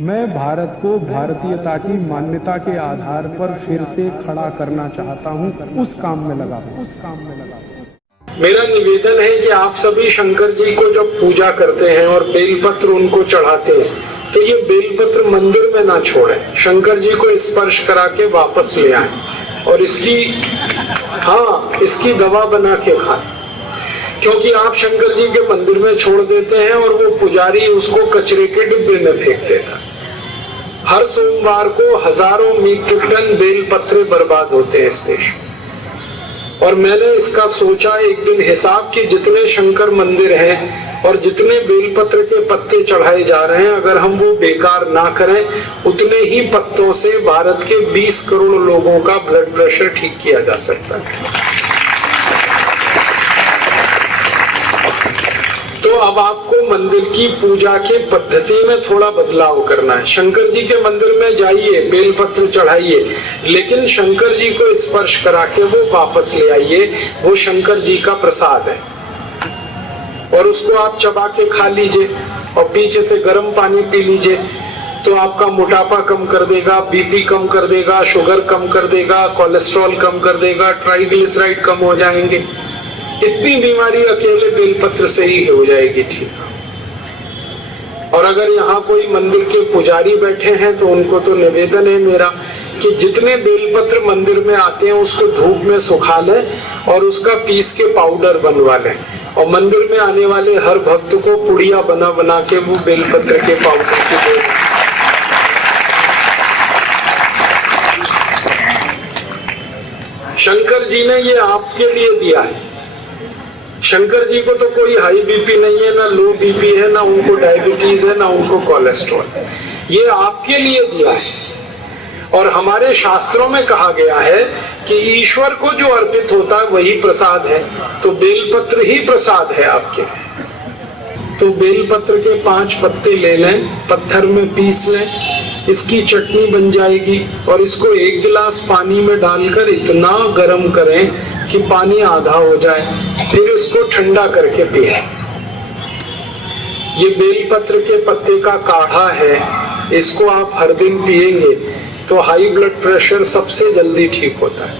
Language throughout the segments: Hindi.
मैं भारत को भारतीयता की मान्यता के आधार पर फिर से खड़ा करना चाहता हूं, उस काम में लगा हूं। मेरा निवेदन है कि आप सभी शंकर जी को जब पूजा करते हैं और बेलपत्र उनको चढ़ाते हैं तो ये बेलपत्र मंदिर में ना छोड़ें, शंकर जी को स्पर्श करा के वापस ले आए और इसकी दवा बना के खाएं। क्योंकि आप शंकर जी के मंदिर में छोड़ देते हैं और वो पुजारी उसको कचरे के डिब्बे में फेंक देता है। हर सोमवार को हजारों मीट्रिक टन बेलपत्र बर्बाद होते हैं इस देश में। और मैंने इसका सोचा एक दिन हिसाब के जितने शंकर मंदिर हैं और जितने बेलपत्र के पत्ते चढ़ाए जा रहे हैं, अगर हम वो बेकार ना करें, उतने ही पत्तों से भारत के 20 करोड़ लोगों का ब्लड प्रेशर ठीक किया जा सकता है। तो अब आपको मंदिर की पूजा के पद्धति में थोड़ा बदलाव करना है। शंकर जी के मंदिर में जाइए, बेलपत्र चढ़ाइए, लेकिन शंकर जी को स्पर्श करा के वो वापस ले आइए। वो शंकर जी का प्रसाद है और उसको आप चबा के खा लीजिए और पीछे से गर्म पानी पी लीजिए, तो आपका मोटापा कम कर देगा, बीपी कम कर देगा, शुगर कम कर देगा, कोलेस्ट्रॉल कम कर देगा, ट्राइग्लिसराइड कम हो जाएंगे। इतनी बीमारी अकेले बेलपत्र से ही हो जाएगी ठीक। और अगर यहाँ कोई मंदिर के पुजारी बैठे हैं तो उनको तो निवेदन है मेरा कि जितने बेलपत्र मंदिर में आते हैं उसको धूप में सुखा लें और उसका पीस के पाउडर बनवा लें और मंदिर में आने वाले हर भक्त को पुड़िया बना बना के वो बेलपत्र के पाउडर की दें। शंकर जी ने ये आपके लिए दिया है। शंकर जी को तो कोई हाई बीपी नहीं है, ना लो बीपी है, ना उनको डायबिटीज है, ना उनको कोलेस्ट्रॉल। ये आपके लिए दिया है। और हमारे शास्त्रों में कहा गया है कि ईश्वर को जो अर्पित होता है वही प्रसाद है, तो बेलपत्र ही प्रसाद है आपके। तो बेलपत्र के 5 पत्ते ले लें, पत्थर में पीस लें, इसकी चटनी बन जाएगी और इसको 1 गिलास पानी में डालकर इतना गर्म करें कि पानी आधा हो जाए, फिर इसको ठंडा करके पिए। ये बेलपत्र के पत्ते का काढ़ा है, इसको आप हर दिन पिएंगे तो हाई ब्लड प्रेशर सबसे जल्दी ठीक होता है।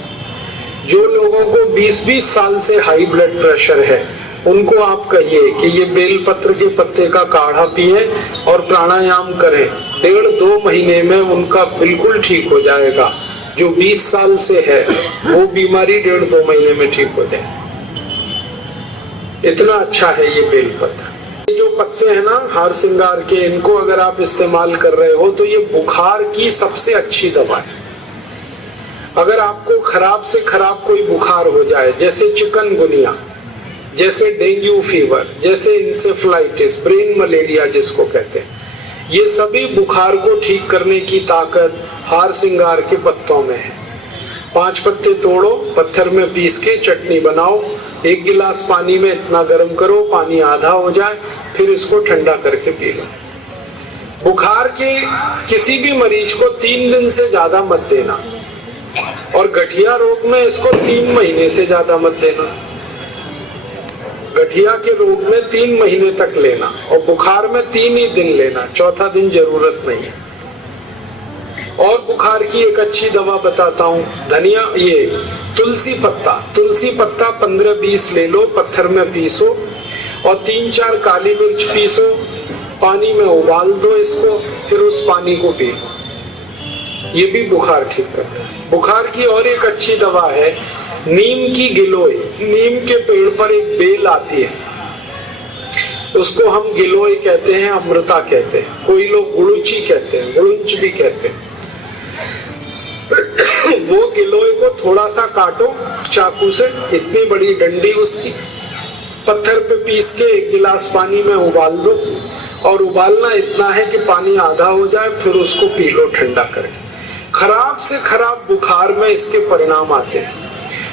जो लोगों को 20-20 साल से हाई ब्लड प्रेशर है उनको आप कहिए कि ये बेलपत्र के पत्ते का काढ़ा पिए और प्राणायाम करें, 1.5-2 महीने में उनका बिल्कुल ठीक हो जाएगा। जो 20 साल से है वो बीमारी 1.5-2 महीने में ठीक हो जाए। इतना अच्छा है ये बेलपत्र। ये जो पत्ते हैं ना हार श्रृंगार के, इनको अगर आप इस्तेमाल कर रहे हो तो ये बुखार की सबसे अच्छी दवा है। अगर आपको खराब से खराब कोई बुखार हो जाए, जैसे चिकनगुनिया, जैसे डेंगू फीवर, जैसे इंसेफ्लाइटिस, ब्रेन मलेरिया जिसको कहते हैं, ये सभी बुखार को ठीक करने की ताकत हार श्रृंगार के पत्तों में है। 5 पत्ते तोड़ो, पत्थर में पीस के चटनी बनाओ, 1 गिलास पानी में इतना गर्म करो, पानी आधा हो जाए, फिर इसको ठंडा करके पी लो। बुखार के किसी भी मरीज को 3 दिन से ज्यादा मत देना और गठिया रोग में इसको 3 महीने से ज्यादा मत देना। गठिया के रोग में 3 महीने तक लेना और बुखार में 3 ही दिन लेना, चौथा दिन जरूरत नहीं है। और बुखार की एक अच्छी दवा बताता हूँ, धनिया, ये तुलसी पत्ता 15-20 ले लो, पत्थर में पीसो और 3-4 काली मिर्च पीसो, पानी में उबाल दो इसको, फिर उस पानी को पी लो। ये भी बुखार ठीक करता है। बुखार की और एक अच्छी दवा है नीम की गिलोय। नीम के पेड़ पर एक बेल आती है, उसको हम गिलोय कहते हैं, अमृता कहते हैं, कोई लोग गुड़ुची कहते हैं, गुड़ुंच भी कहते हैं। वो गिलोय को थोड़ा सा काटो चाकू से, इतनी बड़ी डंडी उसकी, पत्थर पे पीस के 1 गिलास पानी में उबाल दो और उबालना इतना है कि पानी आधा हो जाए, फिर उसको पी लो ठंडा करके। खराब से खराब बुखार में इसके परिणाम आते हैं।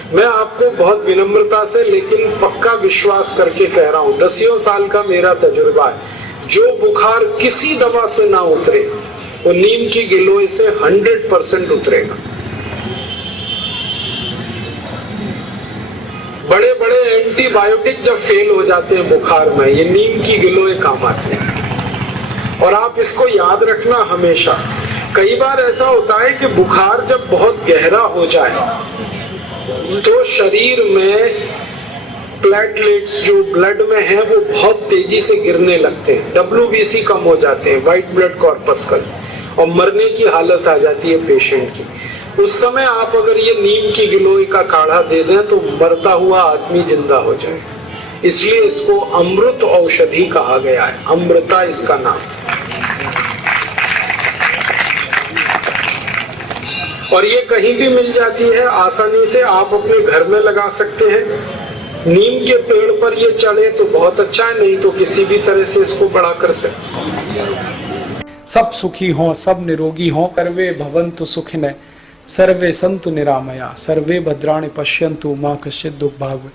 मैं आपको बहुत विनम्रता से लेकिन पक्का विश्वास करके कह रहा हूँ, 10 साल का मेरा तजुर्बा है, जो बुखार किसी दवा से ना उतरे वो नीम की गिलोय से 100% उतरेगा। बड़े बड़े एंटीबायोटिक जब फेल हो जाते हैं बुखार में, ये नीम की गिलोय काम आते हैं। और आप इसको याद रखना हमेशा। कई बार ऐसा होता है कि बुखार जब बहुत गहरा हो जाए तो शरीर में प्लेटलेट्स जो ब्लड में है वो बहुत तेजी से गिरने लगते हैं, WBC कम हो जाते हैं, व्हाइट ब्लड कॉर्पस्कल्स, और मरने की हालत आ जाती है पेशेंट की। उस समय आप अगर ये नीम की गिलोय का काढ़ा दे दें तो मरता हुआ आदमी जिंदा हो जाए। इसलिए इसको अमृत औषधि कहा गया है, अमृता इसका नाम। और ये कहीं भी मिल जाती है आसानी से, आप अपने घर में लगा सकते हैं। नीम के पेड़ पर ये चढ़े तो बहुत अच्छा है, नहीं तो किसी भी तरह से इसको बड़ा कर सकते हैं। सब सुखी हों, सब निरोगी हों, सर्वे भवन्तु सुखिनः, सर्वे सन्तु निरामया, सर्वे भद्राणि पश्यन्तु मा कश्चित् दुःखभाग्।